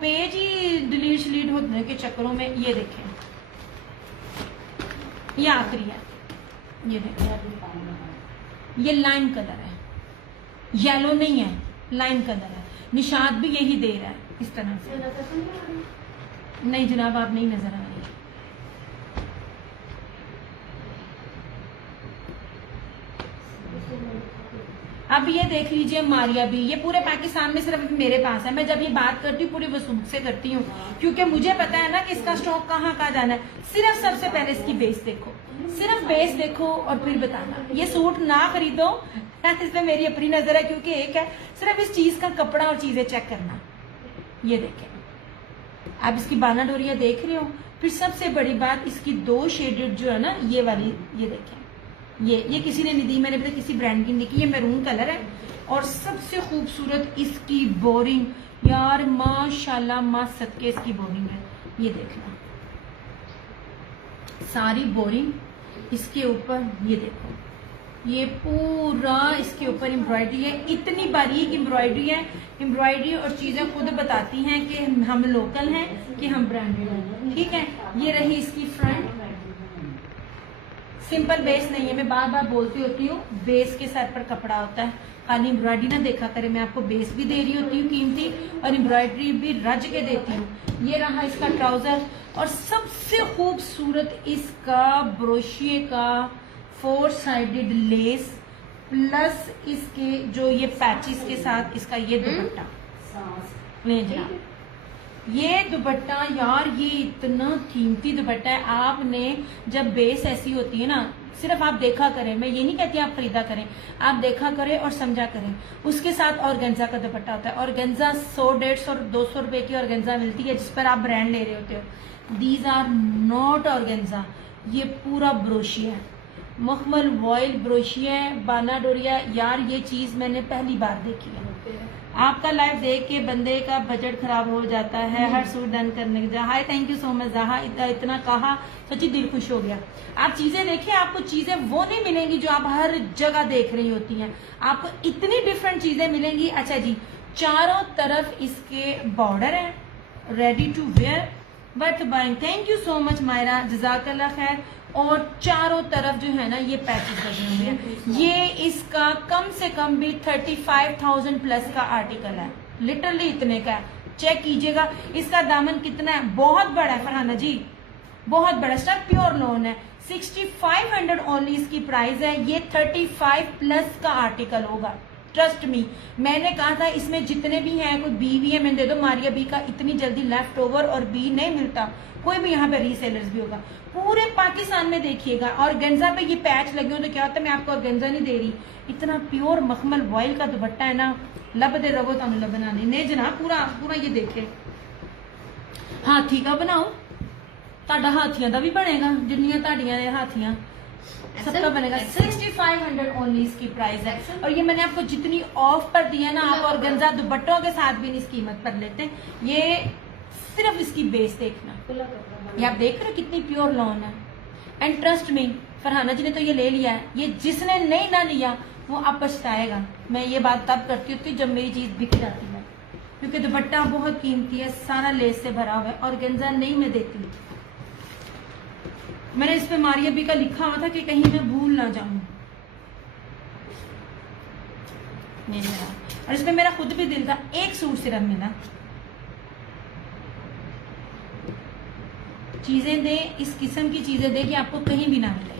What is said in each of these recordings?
Page ही delete होने के चक्करों में ये देखें, ये आखिरी है, ये देखें, ये लाइम कलर है, येलो नहीं है, लाइम कलर है। निशात भी यही दे रहा है इस तरह से। नहीं जनाब, आप नहीं नजर आ रही। अब ये देख लीजिए मारिया भी, ये पूरे पाकिस्तान में सिर्फ मेरे पास है। मैं जब ये बात करती हूँ पूरी वसूख से करती हूँ, क्योंकि मुझे पता है ना कि इसका स्टॉक कहाँ कहाँ जाना है। सिर्फ सबसे पहले इसकी बेस देखो, सिर्फ बेस देखो और फिर बताना। ये सूट ना खरीदो, इसमें मेरी अपनी नजर है क्योंकि एक है, सिर्फ इस चीज का कपड़ा और चीजें चेक करना। ये देखें, आप इसकी बाना डोरिया देख रहे हो। फिर सबसे बड़ी बात, इसकी 2 शेडेड जो है ना, ये वाली, ये देखें, ये किसी ने नहीं दी, मैंने पता किसी ब्रांड की नहीं की। ये मैरून कलर है और सबसे खूबसूरत इसकी बोरिंग, यार माशाल्लाह मां सदके इसकी बोरिंग है। ये देखना, सारी बोरिंग इसके ऊपर, ये देखो, ये पूरा इसके ऊपर एम्ब्रॉयडरी है। इतनी बारीक एम्ब्रॉयडरी है। एम्ब्रॉयडरी और चीजें खुद बताती हैं कि हम लोकल हैं कि हम ब्रांडेड हैं। ठीक है, ये रही इसकी फ्रंट। सिंपल बेस नहीं है, मैं बार बार बोलती होती हूँ, बेस के सर पर कपड़ा होता है। खाली एम्ब्रॉयडरी ना देखा करे, मैं आपको बेस भी दे रही होती हूँ कीमती, और एम्ब्रॉयडरी भी रज के देती हूँ। ये रहा इसका ट्राउजर, और सबसे खूबसूरत इसका ब्रोशिए का 4 साइडेड लेस, प्लस इसके जो ये पैचेस के साथ इसका ये दुपट्टा। नहीं जनाब, ये दुपट्टा यार, ये इतना कीमती दुपट्टा है। आपने जब बेस ऐसी होती है ना, सिर्फ आप देखा करें, मैं ये नहीं कहती आप खरीदा करें, आप देखा करें और समझा करें। उसके साथ ऑर्गेन्जा का दुपट्टा होता है। ऑर्गेन्जा 100, 150, 200 रुपए की ऑर्गेन्जा मिलती है जिस पर आप ब्रांड ले रहे होते हो। दीज आर नॉट ऑर्गेन्जा, ये पूरा ब्रोशिया है, मखमल वॉयल ब्रोशिया है, बाना डोरिया। यार ये चीज मैंने पहली बार देखी है। आपका लाइव देख के बंदे का बजट खराब हो जाता है हर सूट डन करने के। हाय, थैंक यू सो मच जहा, इतना कहा, सच्ची दिल खुश हो गया। आप चीजें देखिए, आपको चीजें वो नहीं मिलेंगी जो आप हर जगह देख रही होती हैं। आपको इतनी डिफरेंट चीजें मिलेंगी। अच्छा जी, चारों तरफ इसके बॉर्डर है, ready to wear, worth buying. Thank you so much Myra, जजाकल्लाह खैर। और चारों तरफ जो है ना ये पैचेस लगे हुए हैं। ये इसका कम से कम भी 35,000 प्लस का आर्टिकल है, लिटरली इतने का है। चेक कीजिएगा इसका दामन कितना है, बहुत बड़ा है फरहाना जी, बहुत बड़ा। स्टफ प्योर लॉन है, 6500 ओनली इसकी प्राइस है। ये 35 प्लस का आर्टिकल होगा, ट्रस्ट मी। मैंने कहा था इसमें जितने भी हैं, कोई बी भी है, मैंने दे दो मारिया बी का। इतनी जल्दी लेफ्ट ओवर और बी नहीं मिलता, कोई भी यहाँ पे रीसेलर्स भी होगा। पूरे पाकिस्तान में देखिएगा, और गेंजा पे ये पैच लगे हो तो क्या होता है, मैं आपको गेंजा नहीं दे रही, इतना प्योर मखमल वॉयल का दुपट्टा है ना, लब दे रवो तुम लब बनाने नहीं जनाब। पूरा पूरा ये देखे, हाथी का बनाओ, ताड़ा हाथियां दा भी बनेगा, जिन्नियां ताड़ियां ने हाथियां सबका बनेगा। 6500 ओनली इसकी प्राइस है। और ये मैंने आपको जितनी ऑफ पर दी है ना, आप और गंजा दुपट्टों के साथ भी इस कीमत पर लेते। ये सिर्फ इसकी बेस देखना, ये आप देख रहे हो कितनी प्योर लॉन है। एंड ट्रस्ट मी, फरहाना जी ने तो ये ले लिया है, ये जिसने नहीं ना लिया वो अब पछताएगा। मैं ये बात तब करती होती जब मेरी चीज बिक जाती है, क्योंकि दुपट्टा बहुत कीमती है, सारा लेस से भरा हुआ है, और गेंजा नहीं मैं देती। मैंने इस पे मारिया बी का लिखा हुआ था कि कहीं मैं भूल ना जाऊं। और इस पे मेरा खुद भी दिल था, एक सूट सिर्फ मिला। चीजें दे, इस किस्म की चीजें दे कि आपको कहीं भी ना मिले।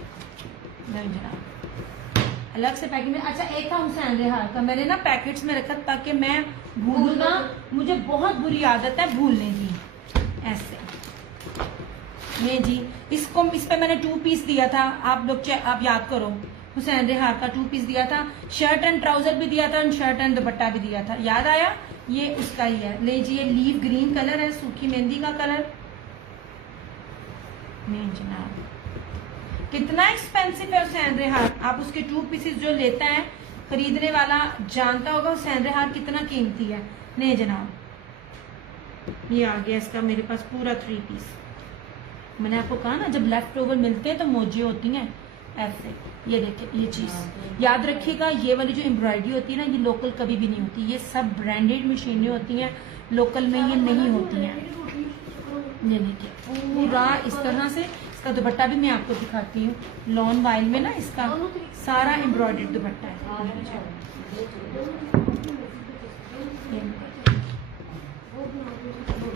अलग से पैकेट में। अच्छा, एक था हुसैन रेहान का, मैंने ना पैकेट्स में रखा ताकि मैं भूलूं ना, मुझे बहुत बुरी आदत है भूलने की। ऐसे नहीं जी, इसको इस पे मैंने 2 पीस दिया था, आप लोग आप याद करो, हुसैन रेहान का 2 पीस दिया था, शर्ट एंड ट्राउजर भी दिया था, और शर्ट एंड दुपट्टा भी दिया था। याद आया, ये उसका ही है। ले जी, ये लीव ग्रीन कलर है, सूखी मेहंदी का कलर। नहीं जनाब, कितना एक्सपेंसिव है हुसैन रेहान। आप उसके 2 पीसेस जो लेता है, खरीदने वाला जानता होगा हुसैन रेहान कितना कीमती है। नहीं जनाब, ये आ गया इसका मेरे पास पूरा 3 पीस। मैंने आपको कहा ना, जब लेफ्ट ओवर मिलते हैं तो मौजें होती हैं। ऐसे। ये देखिए, ये चीज याद रखिएगा, ये वाली जो एम्ब्रॉयडरी होती है ना, ये लोकल कभी भी नहीं होती, ये सब ब्रांडेड मशीनें होती हैं, लोकल में ये नहीं होती हैं। ये देखिए पूरा इस तरह से। इसका दुपट्टा भी मैं आपको दिखाती हूँ, लॉन वाइल में ना इसका सारा एम्ब्रॉयडर्ड दुपट्टा है।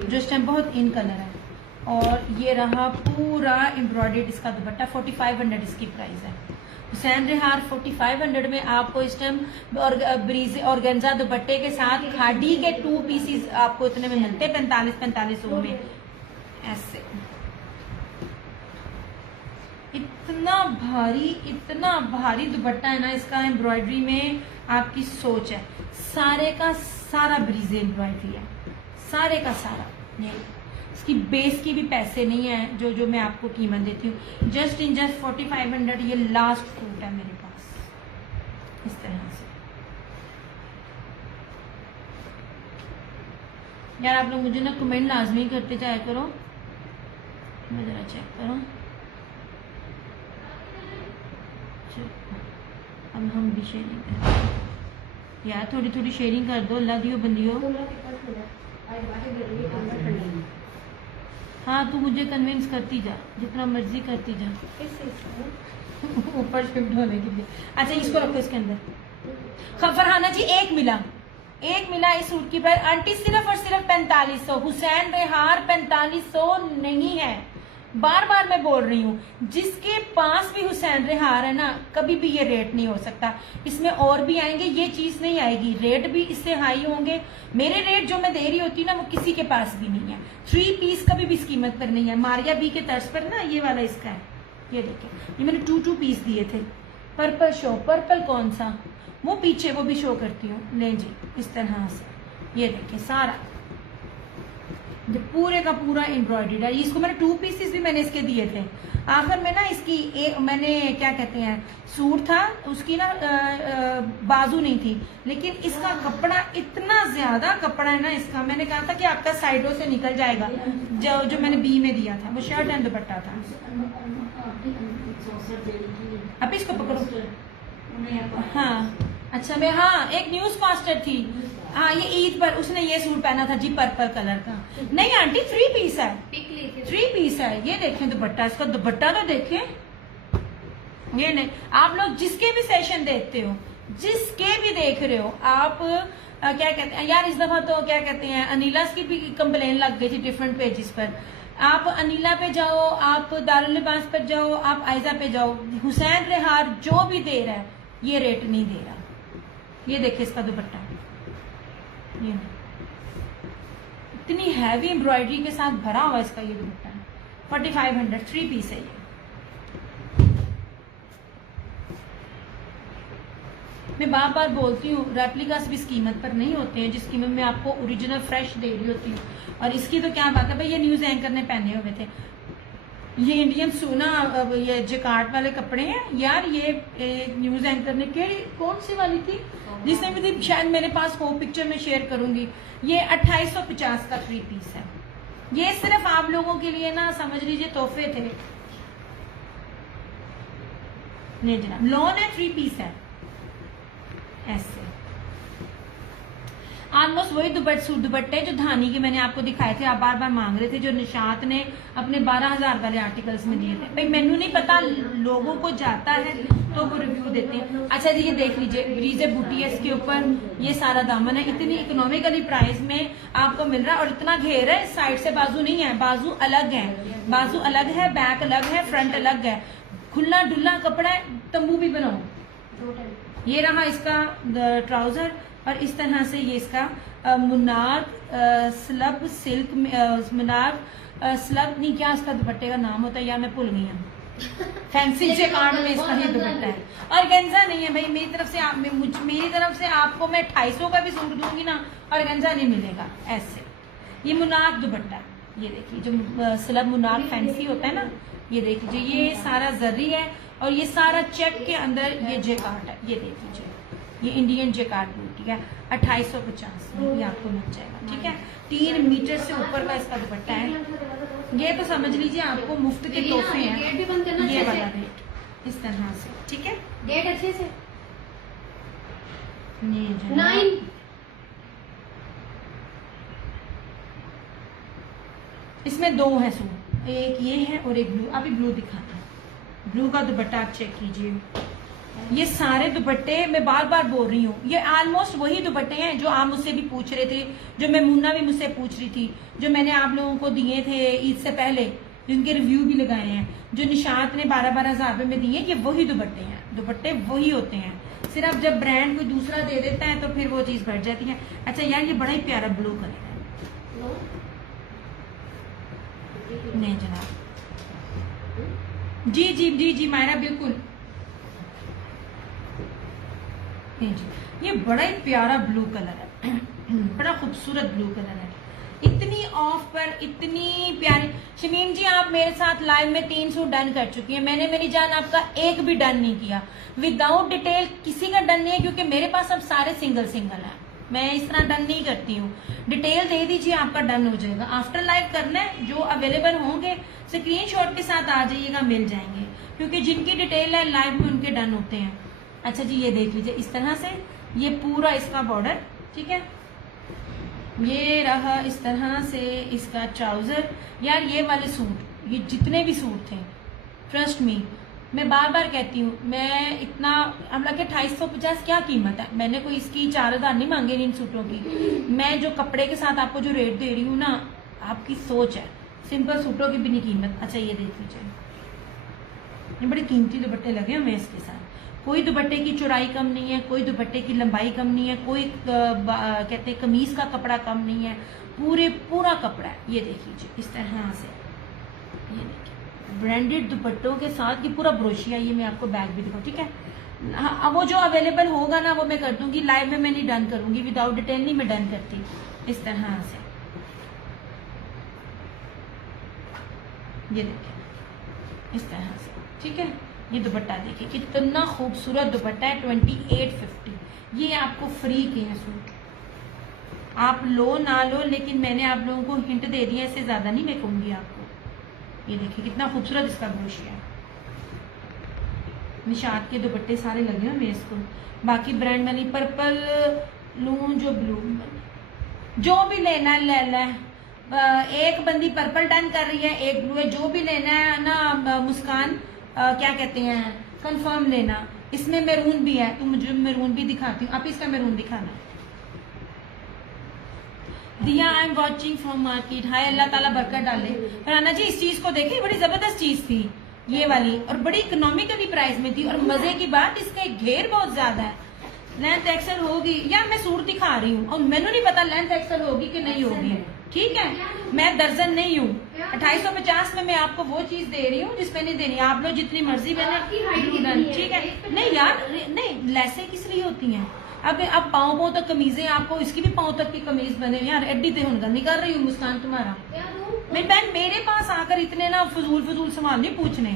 जो इस टाइम बहुत इन कलर है, और ये रहा पूरा एम्ब्रॉयडर्ड इसका दुपट्टा। 4500 इसकी प्राइस है। हुसैन रेहार 4500 में आपको इस टाइम और ब्रीज ऑर्गेन्जा दुपट्टे के साथ खादी के 2 पीसीस आपको इतने में मिलते हैं 4500 में। ऐसे इतना भारी दुपट्टा है ना इसका, एम्ब्रॉयडरी में आपकी सोच है। सारे का सारा ब्रीज एम्ब्रॉयडरी है, सारे का सारा। ये इसकी बेस की भी पैसे नहीं है जो मैं आपको कीमत देती हूँ। जस्ट 4500 ये लास्ट सूट है मेरे पास इस तरह से। यार आप लोग मुझे ना कमेंट लाजमी करते जाया करो, मैं जरा चेक करूँ। अब हम भी शेयरिंग करें यार, थोड़ी थोड़ी शेयरिंग कर दो, अल्लाह दियो बंदियो। हाँ तू मुझे कन्विंस करती जा, जितना मर्जी करती जा ऊपर शिफ्ट होने के लिए। अच्छा इसको रखो इसके अंदर। फरहाना जी एक मिला इस सूट की प्राइस आंटी सिर्फ और सिर्फ 4500। हुसैन रेहार 4500 नहीं है, बार बार मैं बोल रही हूँ। जिसके पास भी हुसैन रेहार है ना, कभी भी ये रेट नहीं हो सकता। इसमें और भी आएंगे, ये चीज नहीं आएगी, रेट भी इससे हाई होंगे। मेरे रेट जो मैं दे रही होती हूँ ना, वो किसी के पास भी नहीं है। 3 पीस कभी भी इस कीमत पर नहीं है। मारिया बी के तर्ज पर ना ये वाला इसका है। ये देखिए, ये मैंने 2 पीस दिए थे। पर्पल शो, पर्पल कौन सा, वो पीछे वो भी शो करती हूँ। ले जी इस तरह से। ये देखिए सारा जो पूरे का पूरा एम्ब्रॉयडरी है। इसको मैंने 2 पीसेस भी मैंने इसके दिए थे। आखिर में ना इसकी मैंने क्या कहते हैं, सूट था उसकी ना बाजू नहीं थी, लेकिन इसका कपड़ा इतना ज्यादा कपड़ा है ना इसका। मैंने कहा था कि आपका साइडों से निकल जाएगा, जो मैंने बी में दिया था, वो शर्ट एंड दुपट्टा था। अब इसको पकड़ो। हाँ अच्छा, मैं हाँ एक न्यूज कास्टर थी, हाँ ये ईद पर उसने ये सूट पहना था जी, पर्पल कलर का। नहीं आंटी 3 पीस है, 3 पीस है। ये देखें दुपट्टा, इसका दुपट्टा तो देखें। ये नहीं, आप लोग जिसके भी सेशन देखते हो, जिसके भी देख रहे हो आप, क्या कहते हैं यार, इस दफा तो क्या कहते हैं अनिला की भी कंप्लेन लग गई थी डिफरेंट पेजेस पर। आप अनिला पे जाओ, आप दारुल लिबास पर जाओ, आप आयजा पे जाओ, हुसैन रेहार जो भी दे रहा है ये रेट नहीं दे रहा। ये देखिए इसका दुपट्टा, ये इतनी हैवी एम्ब्रॉयडरी के साथ भरा हुआ इसका ये दुपट्टा है। 4500 3 पीस है ये। मैं बार बार बोलती हूँ, रेप्लिकास भी इस कीमत पर नहीं होते हैं जिस कीमत में आपको ओरिजिनल फ्रेश दे रही होती हूँ। और इसकी तो क्या बात है भाई, ये न्यूज एंकर ने पहने हुए थे, ये इंडियन सोना, ये जकार्ड वाले कपड़े हैं यार। ये न्यूज एंकर ने कौन सी वाली थी जिसने भी थी, शायद मेरे पास हो, पिक्चर में शेयर करूंगी। ये 2850 का 3 पीस है। ये सिर्फ आप लोगों के लिए ना समझ लीजिए तोहफे थे। नहीं जनाब, लॉन है, 3 पीस है ऐसे। ऑलमोस्ट वही दुपट्टे जो धानी के मैंने आपको दिखाए थे, आप बार बार मांग रहे थे, जो निशात ने अपने 12000 वाले आर्टिकल्स में दिए थे। भाई मैनू नहीं पता, लोगों को जाता है तो वो रिव्यू देते हैं। अच्छा जी ये देख लीजिए, ब्रीजे बूटी है इसके ऊपर, ये सारा दामन है, इतनी इकोनॉमिकली प्राइस में आपको मिल रहा है। और इतना घेर है, साइड से बाजू नहीं है, बाजू अलग है, बाजू अलग है, बैक अलग है, फ्रंट अलग है, खुला डुल्ला कपड़ा है, तंबू भी बनाओ। ये रहा इसका ट्राउजर, और इस तरह से ये इसका Munnar slub silk, Munnar slub नहीं, क्या इसका दुपट्टे का नाम होता है यार, मैं भूल गई हूँ। फैंसी जेकार्ड में इसका ही दुपट्टा है। और गेंजा नहीं है भाई, मेरी तरफ से आपको मैं 250 का भी सूट दूंगी ना, और गेंजा नहीं मिलेगा ऐसे। ये मुनार दुपट्टा, ये देखिए जो स्लब मुनार फैंसी होता है ना, ये देख लीजिए, ये सारा जर्री है और ये सारा चेक के अंदर ये जेकार्ड है। ये देख लीजिए, ये इंडियन जेकार्ड बूटी है, 2850 में ये आपको मिल जाएगा। ठीक है, 3 मीटर से ऊपर का इसका दुपट्टा है। ये तो समझ लीजिए आपको मुफ्त के तोहफे हैं, ये वाला रेट। इस तरह से, ठीक है। डेट अच्छे से 9। इसमें 2 है सूट, एक ये है और एक ब्लू। अभी ब्लू दिखाता है। ब्लू का दुपट्टा आप चेक कीजिए। ये सारे दुपट्टे मैं बार बार बोल रही हूँ, ये ऑलमोस्ट वही दुपट्टे हैं जो आप मुझसे भी पूछ रहे थे, जो मुन्ना भी मुझसे पूछ रही थी, जो मैंने आप लोगों को दिए थे ईद से पहले, जिनके रिव्यू भी लगाए हैं, जो निशात ने 12-12 हज़ार रुपए में दिए। ये वही दुपट्टे हैं, दुपट्टे वही होते हैं। सिर्फ जब ब्रांड कोई दूसरा दे देता है तो फिर वो चीज बढ़ जाती है। अच्छा यार, ये बड़ा ही प्यारा ब्लू कलर है। नहीं जनाब, जी जी जी जी मायरा, बिल्कुल जी। ये बड़ा ही प्यारा ब्लू कलर है, बड़ा खूबसूरत ब्लू कलर है। इतनी ऑफ पर इतनी प्यारी। शमीम जी, आप मेरे साथ लाइव में 3 सूट डन कर चुकी हैं। मैंने मेरी जान आपका एक भी डन नहीं किया, विदाउट डिटेल किसी का डन नहीं है, क्योंकि मेरे पास अब सारे सिंगल सिंगल हैं। मैं इस तरह डन नहीं करती हूँ। डिटेल दे दीजिए, आपका डन हो जाएगा। आफ्टर लाइव करना है, जो अवेलेबल होंगे स्क्रीनशॉट के साथ आ जाइएगा, मिल जाएंगे, क्योंकि जिनकी डिटेल है लाइव में उनके डन होते हैं। अच्छा जी, ये देख लीजिए इस तरह से, ये पूरा इसका बॉर्डर, ठीक है। ये रहा इस तरह से इसका ट्राउजर। यार ये वाले सूट, ये जितने भी सूट थे, ट्रस्ट मी, मैं बार बार कहती हूँ, मैं इतना हालांकि 2850 क्या कीमत है, मैंने कोई इसकी 4000 नहीं मांगे इन सूटों की। मैं जो कपड़े के साथ आपको जो रेट दे रही हूँ ना, आपकी सोच है, सिंपल सूटों की भी नहीं कीमत। अच्छा ये देख लीजिए, ये बड़े कीमती दुपट्टे लगे हुए इसके साथ। कोई दुपट्टे की चौड़ाई कम नहीं है, कोई दुपट्टे की लंबाई कम नहीं है, कोई कहते हैं कमीज का कपड़ा कम नहीं है, पूरा कपड़ा है। ये देख लीजिए इस तरह से, ये देखिए ब्रांडेड दुपट्टों के साथ की पूरा ब्रोशिया। ये मैं आपको बैग भी दिखाऊँ, ठीक है। अब वो जो अवेलेबल होगा ना वो मैं कर दूंगी, लाइव में मैं नहीं डन करूंगी, विदाउट डिटेल नहीं मैं डन करती। इस तरह से ये देखिए इस तरह से, ठीक है। ये दुपट्टा देखिए कितना खूबसूरत दुपट्टा है, 2850। ये आपको फ्री के हैं सूट, आप लो ना लो, लेकिन मैंने आप लोगों को हिंट दे दिया, इससे ज्यादा नहीं मैं कहूंगी आपको। ये देखिए कितना खूबसूरत इसका ब्रोशिया है। निशात के दुपट्टे सारे लगे हुए इसको। बाकी ब्रांड वाली पर्पल लूं जो ब्लू, जो भी लेना है ले लें। एक बंदी पर्पल डन कर रही है, एक ब्लू है। जो भी लेना है ना मुस्कान, क्या कहते हैं, कंफर्म लेना। इसमें मैरून भी है, तो मुझे मैरून भी दिखाती हूँ। आप इसका मैरून दिखाना। Diya, I am watching from market. Hi, अल्लाह ताला बरकत डाले। राना जी इस चीज को देखिए, बड़ी जबरदस्त चीज थी ये वाली, और बड़ी इकोनॉमिकली प्राइस में थी। और मजे की बात, इसका घेर बहुत ज्यादा है। लेंथ एक्सल होगी, या मैं सूट दिखा रही हूँ और मैंने नहीं पता लेंथ एक्सल होगी कि नहीं होगी, ठीक है। मैं दर्जन नहीं हूँ। 2850 में मैं आपको वो चीज दे रही हूँ जिसमें नहीं देनी। आप लोग जितनी मर्जी बने, ठीक है। नहीं यार, नहीं लेसें किस लिए होती हैं। अब पाँव तक कमीजें, आपको इसकी भी पाँव तक की कमीज बने यार। एड्डी ते हुन गंदी कर रही हूँ मुस्कान तुम्हारा। मेरी बहन मेरे पास आकर इतने ना फजूल सवाल नहीं पूछने।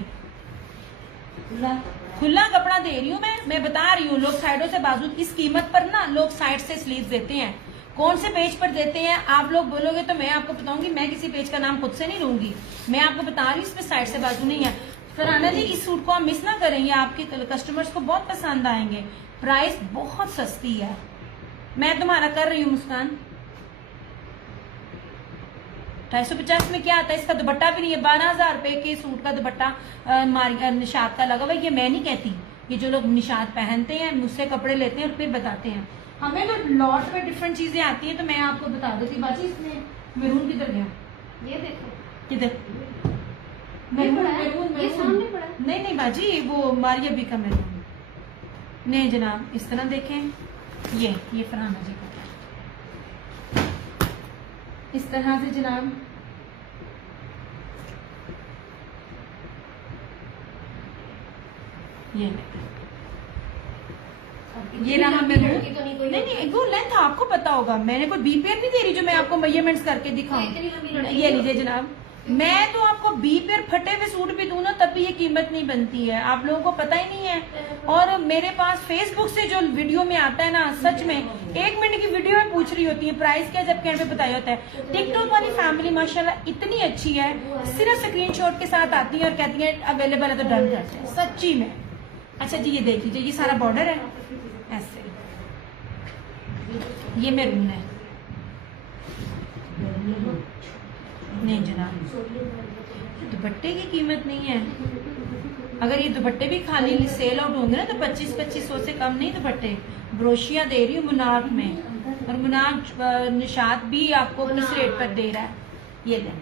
खुला कपड़ा दे रही हूँ मैं बता रही हूँ। लोग साइडों से बाजू, इस कीमत पर ना लोग साइड से स्लीव देते हैं। कौन से पेज पर देते हैं आप लोग बोलोगे तो मैं आपको बताऊंगी। मैं किसी पेज का नाम खुद से नहीं लूंगी, मैं आपको बता रही हूँ इसमें साइड से बाजू नहीं है। फरहाना जी इस सूट को आप मिस ना करें, ये आपके कस्टमर्स को बहुत पसंद आएंगे। प्राइस बहुत सस्ती है, मैं तुम्हारा कर रही हूँ मुस्कान। 250 में क्या आता है, इसका दुपट्टा भी नहीं है। 12,000 रुपए के सूट का दुपट्टा निशात का लगा हुआ। ये मैं नहीं कहती, ये जो लोग निशात पहनते हैं मुझसे कपड़े लेते हैं और फिर बताते हैं। हमें तो लॉट में डिफरेंट चीजें आती हैं, तो मैं आपको बता देती। बाजी इसमें मैरून किधर गया, ये देखो किधर मैरून नहीं बाजी, वो मारिया बी का मैरून नहीं जनाब। इस तरह देखें, ये फरहाना जी का इस तरह से जनाब। ये रहा मैरून। नहीं वो लेंथ आपको पता होगा, मैंने कोई बीपीएम नहीं दे रही जो मैं आपको मेजरमेंट्स करके दिखाऊं। ये लीजिए जनाब, मैं तो आपको 20 पेयर फटे हुए सूट भी दूं ना तब भी ये कीमत नहीं बनती है, आप लोगों को पता ही नहीं है। और मेरे पास फेसबुक से जो वीडियो में आता है ना, सच में 1 मिनट की वीडियो में पूछ रही होती है प्राइस क्या, जब कहने पे बताया होता है। टिकटॉक वाली फैमिली माशाल्लाह इतनी अच्छी है, सिर्फ स्क्रीनशॉट के साथ आती है और कहती है अवेलेबल है तो डन करते हैं, सच्ची में। अच्छा जी, ये देख लीजिए, ये सारा बॉर्डर है ऐसे, ये मैरून है। नहीं जनाब, दुपट्टे की कीमत नहीं है। अगर ये दुपट्टे भी खाली सेल आउट होंगे ना तो 2500 से कम नहीं दुपट्टे। ब्रोशिया दे रही हूँ मुनाक में, और मुनाक निशात भी आपको किस रेट पर दे रहा है, ये दें।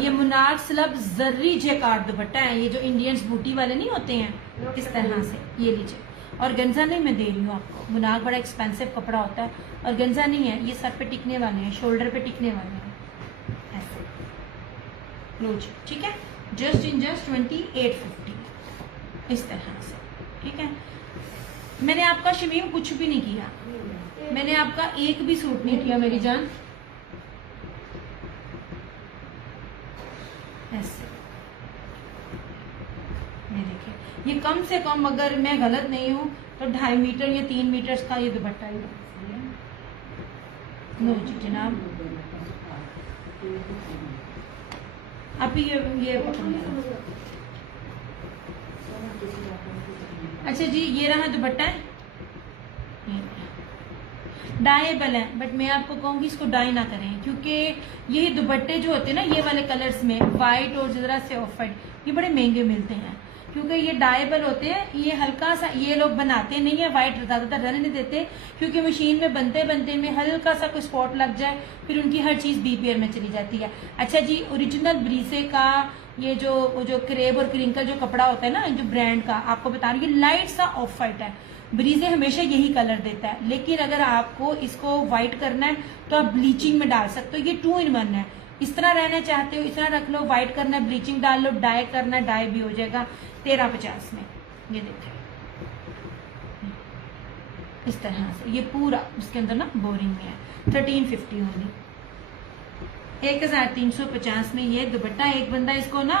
ये मुनाक स्लब जर्री जेकार्ड दुपट्टा है, ये जो इंडियंस बूटी वाले नहीं होते हैं इस तरह से, ये लीजिए। और गंजा नहीं मैं दे रही हूँ आपको, मुनाक बड़ा एक्सपेंसिव कपड़ा होता है, और गंजा नहीं है, ये सर पे टिकने वाले हैं, शोल्डर पे टिकने वाले हैं ऐसे, लो जी, ठीक है। जस्ट 2850 इस तरह से, ठीक है। मैंने आपका शमीम कुछ भी नहीं किया, मैंने आपका एक भी सूट नहीं किया मेरी जान, ऐसे। ये देखिए, ये कम से कम अगर मैं गलत नहीं हूं तो 2.5 मीटर या 3 मीटर का ये दुपट्टा ही है। नो जी जनाब, आप ये पकड़िए। अच्छा जी, ये रहा दुपट्टा, डाइबल है, बट मैं आपको कहूंगी इसको डाई ना करें, क्योंकि यही दुपट्टे जो होते हैं ना ये वाले कलर्स में, व्हाइट और जरा से ऑफ व्हाइट, ये बड़े महंगे मिलते हैं, क्योंकि ये डाइबल होते हैं। ये हल्का सा ये लोग बनाते नहीं है व्हाइट, ज्यादातर रहने नहीं देते, क्योंकि मशीन में बनते बनते में हल्का सा कोई स्पॉट लग जाए फिर उनकी हर चीज बीपीआर में चली जाती है। अच्छा जी, ओरिजिनल ब्रीसे का ये जो क्रेब और क्रिंकल जो कपड़ा होता है ना, जो ब्रांड का आपको बता रही हूँ, ये लाइट सा ऑफ व्हाइट है। ब्रीजे हमेशा यही कलर देता है, लेकिन अगर आपको इसको व्हाइट करना है तो आप ब्लीचिंग में डाल सकते हो, ये 2 in 1 है। इस तरह रहना चाहते हो इस तरह रख लो, व्हाइट करना है ब्लीचिंग डाल लो, डाई करना है डाई भी हो जाएगा 1350 में। ये देखिए इस तरह से, ये पूरा उसके अंदर ना बोरिंग में है, 1350 होगी, 1350 में ये दुपट्टा। एक बंदा इसको ना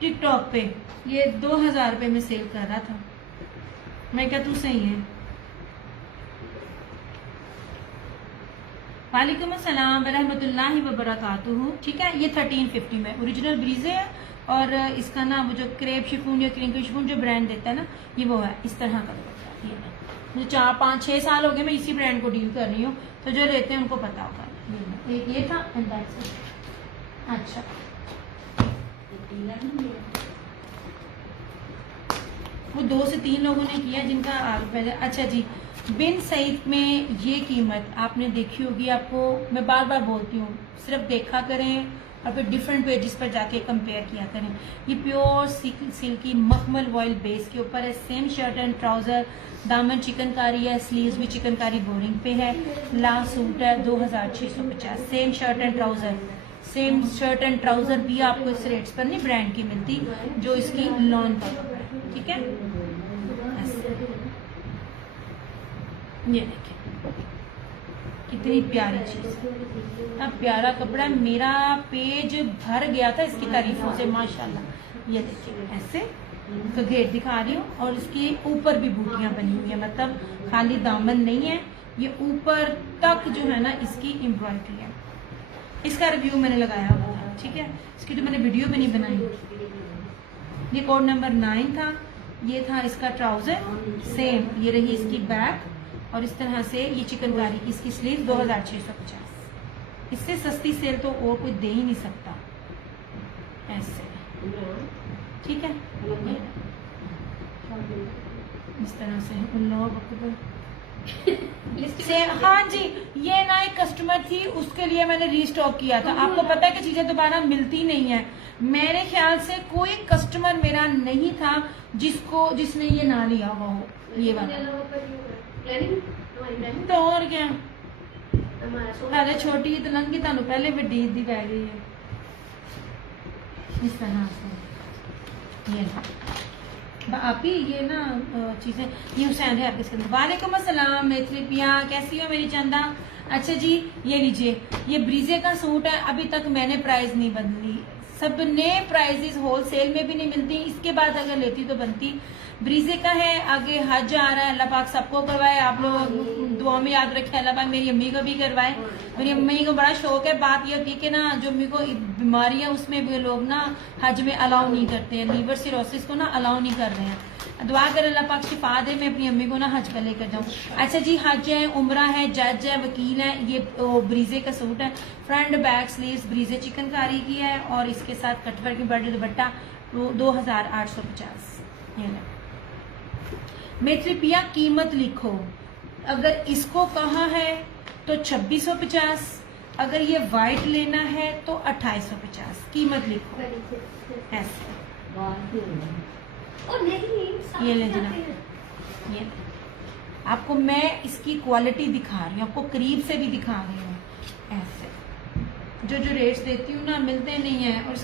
टिकटॉक पे ये 2000 रुपए में सेल कर रहा था, मैं क्या तू सही है। वालेकुम अस्सलाम वरहमतुल्लाहि वबरकातुहू, ठीक है। ये 1350 में ओरिजिनल ब्रीजे है, और इसका ना वो जो क्रेप शिफून या क्रिंकल शिफून जो ब्रांड देता है ना, ये वो है इस तरह का दुपट्टा। ये मुझे 4, 5, 6 साल हो गए मैं इसी ब्रांड को डील कर रही हूँ, तो जो लेते हैं उनको पता होगा। एक ये था एंड दैट्स इट। अच्छा, वो 2 से 3 लोगों ने किया जिनका आगे पहले। अच्छा जी, बिन सईद में ये कीमत आपने देखी होगी, आपको मैं बार बार बोलती हूँ, सिर्फ देखा करें और फिर डिफरेंट पेजेस पर जाके कंपेयर किया करें। ये प्योर सिल्की मखमल वॉयल बेस के ऊपर है, सेम शर्ट एंड ट्राउजर, दामन चिकनकारी है, स्लीव्स भी चिकनकारी बोरिंग पे है, लास्ट सूट है 2650, same shirt and trouser. Same shirt and trouser भी आपको इस रेट्स पर नहीं ब्रांड की मिलती जो इसकी लॉन का कपड़ा है, ठीक है। ये देखिए कितनी प्यारी चीज है, इतना प्यारा कपड़ा, मेरा पेज भर गया था इसकी तारीफों से माशाल्लाह। ये देखिए ऐसे तो घेर दिखा रही हूँ, और इसके ऊपर भी बूटियां बनी हुई है, मतलब खाली दामन नहीं है, ये ऊपर तक जो है ना इसकी एम्ब्रॉयडरी है। इसका रिव्यू मैंने लगाया हुआ था, ठीक है, इसकी तो मैंने वीडियो भी नहीं बनाई। ये कोड नंबर 9 था, ये था इसका ट्राउजर, सेम ये रही इसकी बैक, और इस तरह से ये चिकनकारी की इसकी स्लीव 2650। इससे सस्ती सेल तो और कोई दे ही नहीं सकता ऐसे, ठीक है। इस तरह से अल्लाह अकबर। हाँ जी, ये ना एक कस्टमर थी, उसके लिए मैंने रीस्टॉक किया था। आपको पता है कि चीजें दोबारा मिलती नहीं है, मेरे ख्याल से कोई कस्टमर मेरा नहीं था जिसने ये ना लिया हुआ हो, ये वाला। तो और क्या, पहले छोटी तो लंघी, थानू पहले वड्डी दी पै गई है। इस तरह से ये आप ही ये ना चीजें, ये हुसैन है आपके अंदर। वालेकुम अस्सलाम नेत्रिपिया, कैसी हो मेरी चंदा? अच्छा जी, ये लीजिए, ये ब्रीजे का सूट है। अभी तक मैंने प्राइस नहीं बदली, सब नए प्राइजेस होलसेल में भी नहीं मिलती, इसके बाद अगर लेती तो बनती। ब्रीजे का है, आगे हज आ रहा है, अल्लाह पाक सबको करवाए, आप लोग दुआ में याद रखे, अल्लाह पाक मेरी अम्मी को भी करवाए। मेरी अम्मी को बड़ा शौक है। बात यह होती है कि ना जो अम्मी को बीमारियां, उसमें भी लोग ना हज में अलाउ नहीं करते हैं, लीवर सिरोसिस को ना अलाउ नहीं कर रहे हैं। दुआ कर अल्लाह पाक शिफा दे, मैं अपनी अम्मी को ना हज पर लेकर जाऊँ। अच्छा जी, हज है, उम्रा है, जज है, वकील है। ये ब्रीजे का सूट है, फ्रंट बैक स्लीव्स ब्रीजे चिकनकारी की है और इसके साथ कटवर की बड़ी दुपट्टा 2850। मेट्रिपिया कीमत लिखो, अगर इसको कहा है तो 2650, अगर ये वाइट लेना है तो 2850। कीमत लिखो ऐसे। ये ले जना, ये आपको मैं इसकी क्वालिटी दिखा रही हूँ, आपको करीब से भी दिखा रही हूँ। ऐसे जो रेट्स देती हूँ ना, मिलते नहीं है। और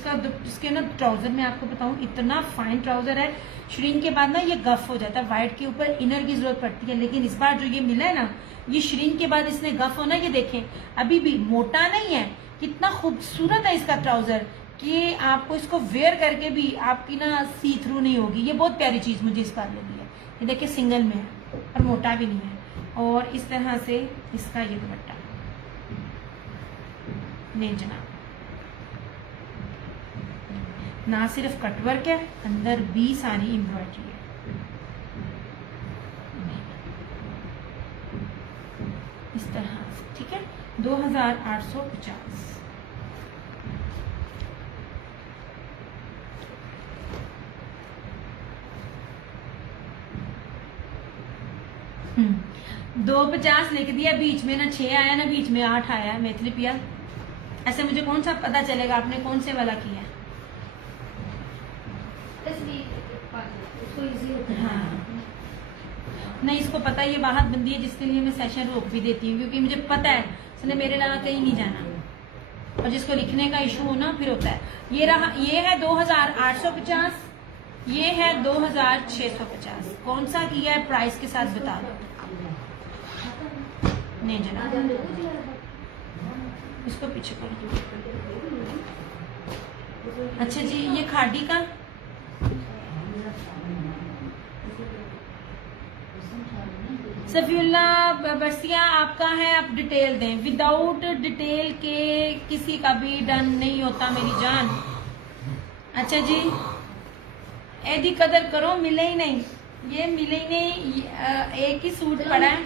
इसके ना ट्राउजर मैं आपको बताऊँ, इतना फाइन ट्राउजर है, श्रिंक के बाद ना ये गफ हो जाता है। व्हाइट के ऊपर इनर की जरूरत पड़ती है, लेकिन इस बार जो ये मिला है ना, ये श्रिंक के बाद इसने गफ होना। ये देखें, अभी भी मोटा नहीं है, कितना खूबसूरत है इसका ट्राउजर कि आपको इसको वेयर करके भी आपकी ना सी थ्रू नहीं होगी। ये बहुत प्यारी चीज मुझे इस बार लगी है। ये देखिए सिंगल में है और मोटा भी नहीं है। और इस तरह से इसका ये दुपट्टा नहीं जनाब, ना सिर्फ कटवर्क है, अंदर भी सारी एम्ब्रॉयडरी है। इस तरह से, ठीक है, 2850। दो 50 लिख दिया, बीच में ना 6 आया ना बीच में 8 आया। मैथिली पिया, ऐसे मुझे कौन सा पता चलेगा आपने कौन से वाला किया? हाँ, नहीं, इसको पता है ये वाहद बंदी है, जिसके लिए मैं सेशन रोक भी देती हूँ, क्योंकि मुझे पता है इसने मेरे अलावा कहीं नहीं जाना। और जिसको लिखने का इशू हो ना, फिर होता है। ये रहा, ये है 2850, ये है 2650। कौन सा किया है प्राइस के साथ बता दो। नहीं जना, इसको पीछे कर। अच्छा जी, ये खाड़ी का सफीउल्ला बरसिया आपका है, आप डिटेल दें। विदाउट डिटेल के किसी का भी डन नहीं होता मेरी जान। अच्छा जी, एदी कदर करो, मिले ही नहीं, ये मिले ही नहीं। एक ही सूट पड़ा है,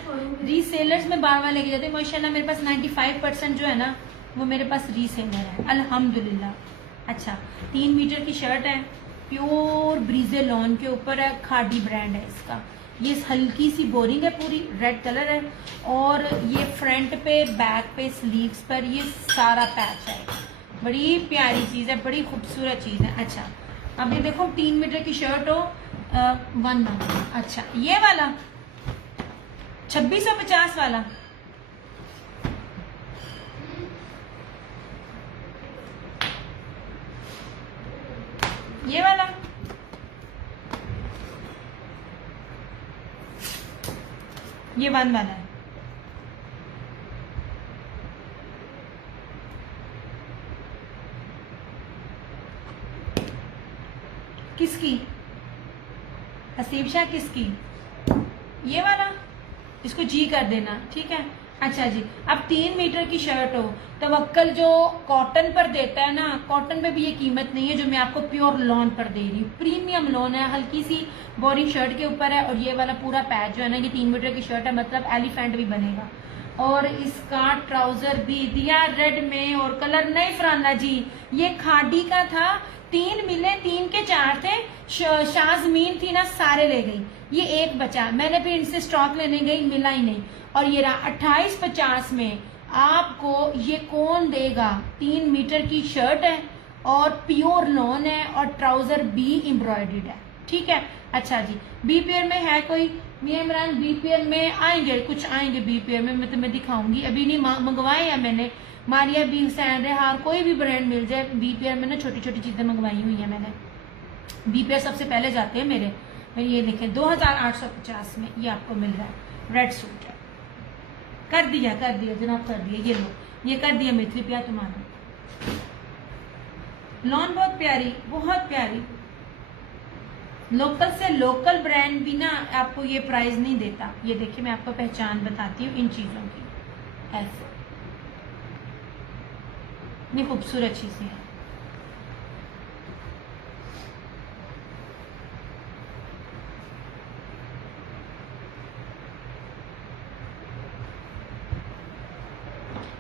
रीसेलर्स में बार बार लेके जाते हैं। माशाल्लाह मेरे पास 95% जो है ना, वो मेरे पास रीसेलर है, अल्हम्दुलिल्लाह। अच्छा, 3 मीटर की शर्ट है, प्योर ब्रीजे लॉन के ऊपर है, खादी ब्रांड है इसका। ये हल्की सी बोरिंग है, पूरी रेड कलर है। और ये फ्रंट पे, बैक पे, स्लीव्स पर ये सारा पैच है। बड़ी प्यारी चीज है, बड़ी खूबसूरत चीज है। अच्छा, अब ये देखो 3 मीटर की शर्ट हो, 1 नंबर। अच्छा, ये वाला 2650 वाला, ये वाला ये 1 वाला है। किसकी? हसीब शाह किसकी? ये वाला, इसको जी कर देना, ठीक है। अच्छा जी, अब 3 मीटर की शर्ट हो, तवक्कल जो कॉटन पर देता है ना, कॉटन पे भी ये कीमत नहीं है जो मैं आपको प्योर लॉन पर दे रही हूँ। प्रीमियम लॉन है, हल्की सी बोरिंग शर्ट के ऊपर है। और ये वाला पूरा पैच जो है ना, ये 3 मीटर की शर्ट है, मतलब एलिफेंट भी बनेगा। और इसका ट्राउजर भी दिया रेड में, और कलर नहीं फराना जी, ये खादी का था। 3 मिले, 3 के 4 थे। शाहजमीन थी ना, सारे ले गई, ये एक बचा। मैंने फिर इनसे स्टॉक लेने गई, मिला ही नहीं। और ये रहा 2850 में। आपको ये कौन देगा? 3 मीटर की शर्ट है और प्योर लॉन है और ट्राउजर भी एम्ब्रॉयडर्ड है, ठीक है। अच्छा जी, बी पेयर में है कोई? मियां इमरान, बी पेयर में आएंगे, कुछ आएंगे बी पेयर में, मैं तुम्हें दिखाऊंगी। अभी नहीं मंगवाए या मैंने, मारिया बी, हुसैन रेहार, कोई भी ब्रांड मिल जाए। बी पेयर में ना छोटी छोटी चीजें मंगवाई हुई है मैंने। बी पेयर सबसे पहले जाते हैं मेरे, और ये देखें 2850 में ये आपको मिल रहा है। रेड सूट है, कर दिया जनाब, कर दिया। ये लो, ये कर दिया मिथली प्यार तुम्हारा। लॉन बहुत प्यारी, बहुत प्यारी। लोकल से लोकल ब्रांड भी ना आपको ये प्राइस नहीं देता। ये देखिए मैं आपको पहचान बताती हूँ इन चीजों की। ऐसे ये खूबसूरत चीजें हैं।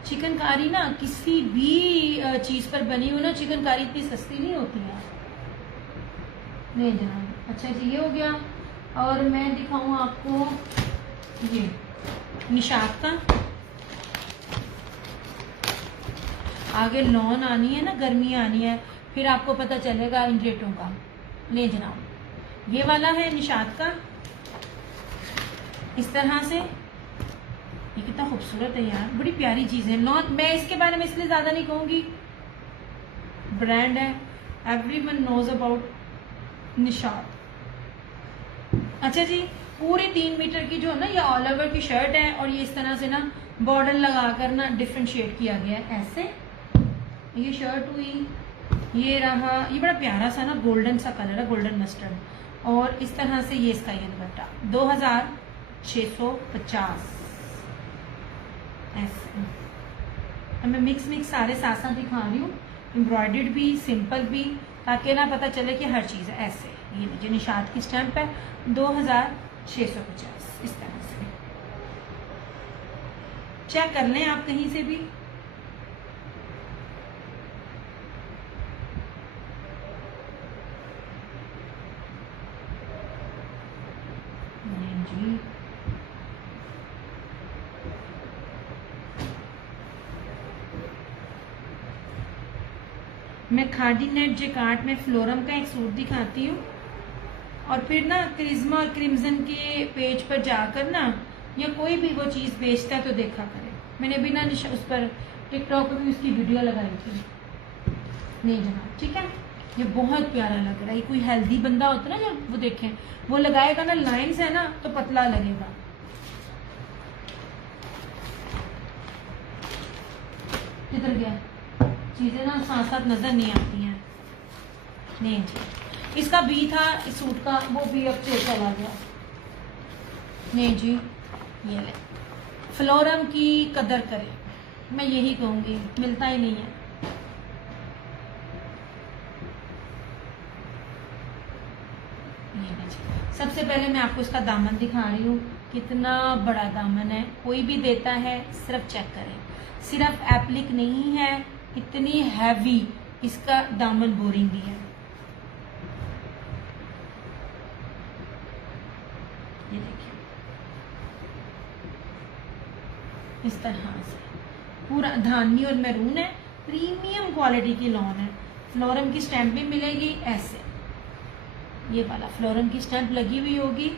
चिकनकारी ना किसी भी चीज पर बनी हो ना, चिकनकारी इतनी सस्ती नहीं होती है। नहीं जनाब, अच्छा जी ये हो गया। और मैं दिखाऊं आपको ये निशात का। आगे लॉन आनी है ना, गर्मी आनी है, फिर आपको पता चलेगा इन रेटों का। ले जनाब, ये वाला है निशात का, इस तरह से। ये कितना खूबसूरत है यार, बड़ी प्यारी चीज है। लॉन, मैं इसके बारे में इसलिए ज्यादा नहीं कहूंगी, ब्रांड है, एवरीवन नोज अबाउट निशात। अच्छा जी, पूरी 3 मीटर की जो है ना ये ऑल ओवर की शर्ट है, और ये इस तरह से ना बॉर्डर लगाकर ना डिफ्रेंशिएट किया गया है। ऐसे ये शर्ट हुई, ये रहा, ये बड़ा प्यारा सा ना गोल्डन सा कलर है, गोल्डन मस्टर्ड। और इस तरह से ये इसका ये दुपट्टा 2650 ऐसे। अब मैं मिक्स सारे साथ साथ दिखा रही हूँ, एम्ब्रॉयडर्ड भी, सिंपल भी, ताकि ना पता चले कि हर चीज़ है। ऐसे ये लीजिए, निशात की स्टैंप है, 2650 इस तरह से। चेक कर लें आप कहीं से भी। जी मैं खादी नेट जेकार्ड में फ्लोरम का एक सूट दिखाती हूँ, और फिर ना क्रिज्मा और क्रिम्जन के पेज पर जाकर ना, या कोई भी वो चीज़ बेचता है तो देखा करें। मैंने भी ना उस पर टिकटॉक पर भी उसकी वीडियो लगाई थी। नहीं जनाब, ठीक है, ये बहुत प्यारा लग रहा है। ये कोई हेल्दी बंदा होता है ना, जब वो देखें, वो लगाएगा ना, लाइंस है ना तो पतला लगेगा। किधर गया, चीजें ना साथ साथ नजर नहीं आती हैं। नहीं जी, इसका भी था इस सूट का, वो भी अब से चला गया। नहीं जी, ये ले, फ्लोरम की कदर करें, मैं यही कहूंगी, मिलता ही नहीं है। सबसे पहले मैं आपको इसका दामन दिखा रही हूँ, कितना बड़ा दामन है। कोई भी देता है, सिर्फ चेक करें, सिर्फ एप्लिक नहीं है, इतनी हैवी इसका दामन बोरिंग भी है। ये देखिए इस तरह से पूरा धानी और मैरून है, प्रीमियम क्वालिटी की लॉन है। फ्लोरम की स्टैंप भी मिलेगी ऐसे, ये वाला फ्लोरम की स्टैंप लगी हुई होगी।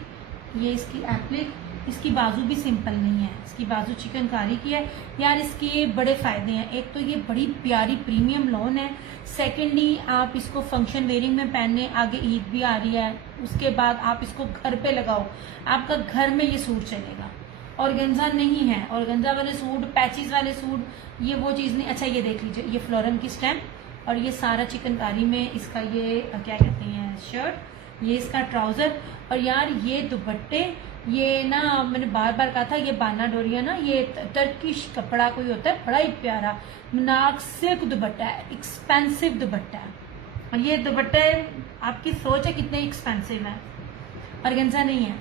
ये इसकी एप्लिक, इसकी बाजू भी सिंपल नहीं है, इसकी बाजू चिकनकारी की है। यार इसके बड़े फायदे हैं, एक तो ये बड़ी प्यारी प्रीमियम लॉन है, सेकेंडली आप इसको फंक्शन वेयरिंग में पहनने, आगे ईद भी आ रही है, उसके बाद आप इसको घर पे लगाओ, आपका घर में ये सूट चलेगा। ऑर्गेन्जा नहीं है, ऑर्गेन्जा वाले सूट, पैचेस वाले सूट, ये वो चीज़ नहीं। अच्छा ये देख लीजिए, ये फ्लोरम की स्टैंप, और ये सारा चिकनकारी में इसका ये क्या कहते हैं शर्ट, ये इसका ट्राउजर। और यार ये दुपट्टे, ये ना मैंने बार बार कहा था, ये बाना डोरिया ना, ये टर्किश कपड़ा कोई होता है, बड़ा ही प्यारा नाक सिल्क दुपट्टा है, एक्सपेंसिव दुपट्टा है। और ये दुपट्टे आपकी सोच है कितने एक्सपेंसिव है, ऑर्गेन्जा नहीं है।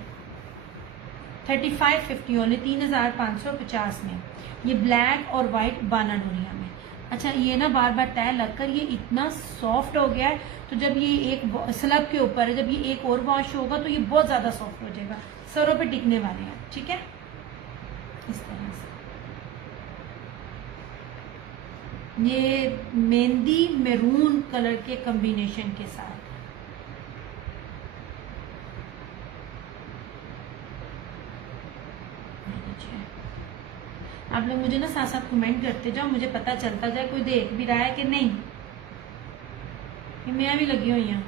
3550 ओनली, 3550 में। ये ब्लैक और वाइट बाना डोरिया में। अच्छा ये ना बार बार तय लगकर ये इतना सॉफ्ट हो गया है, तो जब ये एक स्लब के ऊपर है, जब ये एक और वॉश होगा तो ये बहुत ज्यादा सॉफ्ट हो जाएगा, सरों पे टिकने वाले हैं। ठीक है, इस तरह से ये मेहंदी मैरून कलर के कॉम्बिनेशन के साथ। आप लोग मुझे ना साथ साथ कमेंट करते जाओ, मुझे पता चलता जाए कोई देख भी रहा है कि नहीं। मैं भी लगी हुई हूँ,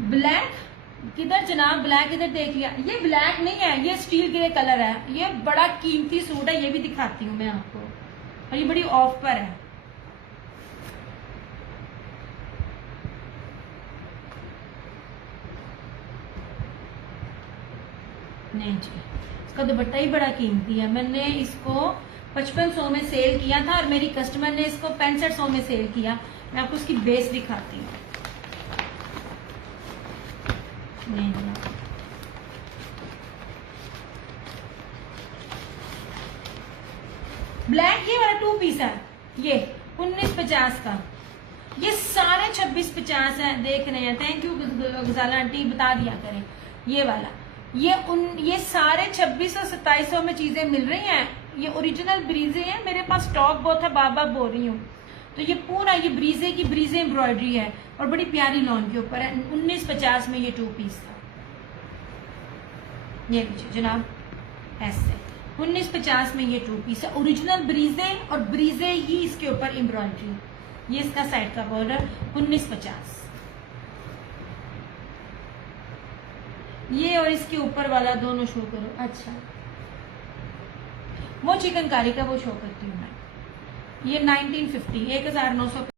ब्लैक किधर जनाब, ब्लैक इधर देख लिया, ये ब्लैक नहीं है, ये स्टील ग्रे कलर है, ये बड़ा कीमती सूट है, ये भी दिखाती हूँ मैं आपको, और ये बड़ी ऑफ पर है। नहीं जी, इसका दुपट्टा ही बड़ा कीमती है, मैंने इसको 5500 में सेल किया था और मेरी कस्टमर ने इसको 6500 में सेल किया। मैं आपको इसकी बेस दिखाती हूँ। नहीं ब्लैक, ये वाला 2 पीस है, ये 1950 का, ये सारे 2650 है, देख रहे हैं। थैंक यू गजाला आंटी, बता दिया करें। ये वाला ये सारे 2600 2700 में चीजें मिल रही हैं। ये ओरिजिनल ब्रीजे है, मेरे पास स्टॉक बहुत है, बार बार बोल रही हूँ। तो ये पूरा ये ब्रीजे एम्ब्रॉयडरी है और बड़ी प्यारी लॉन के ऊपर है। 1950 में ये 2 पीस था। ये लीजिए जनाब, ऐसे 1950 में ये 2 पीस है, ओरिजिनल ब्रीजे और ब्रीजे ही इसके ऊपर एम्ब्रॉयडरी। ये इसका साइड का बॉर्डर 1950। ये और इसके ऊपर वाला दोनों शो करो। अच्छा, वो चिकनकारी का वो शो करती हूँ मैं। ये 1950, 1950